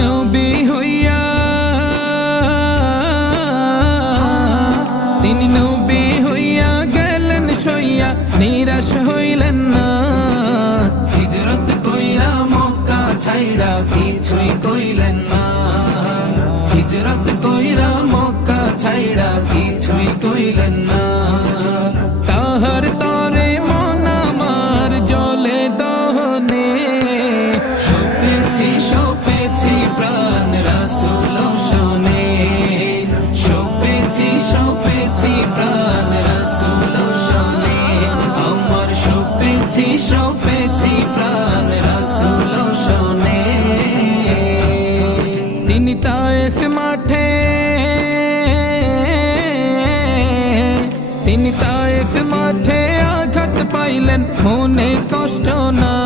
নবী হইয়া তিনি নবী হইয়া গেলেন সইয়া নিরাশ হইলেন না হিজরত কইরা মক্কা ছাইরা কিছুই কইলেন না হিজরত কইরা মক্কা ছাইরা কিছুই কইলেন না তাহার তরে মন আমার জলে দহনে সপেছি প্রাণ রাসূল শোনে সপেছি প্রাণ রাসূল শোনে আমার সপেছি প্রাণ রাসূল শোনে তিনি তায়েফ মাঠে আঘাত পাইলেন মনে কষ্ট না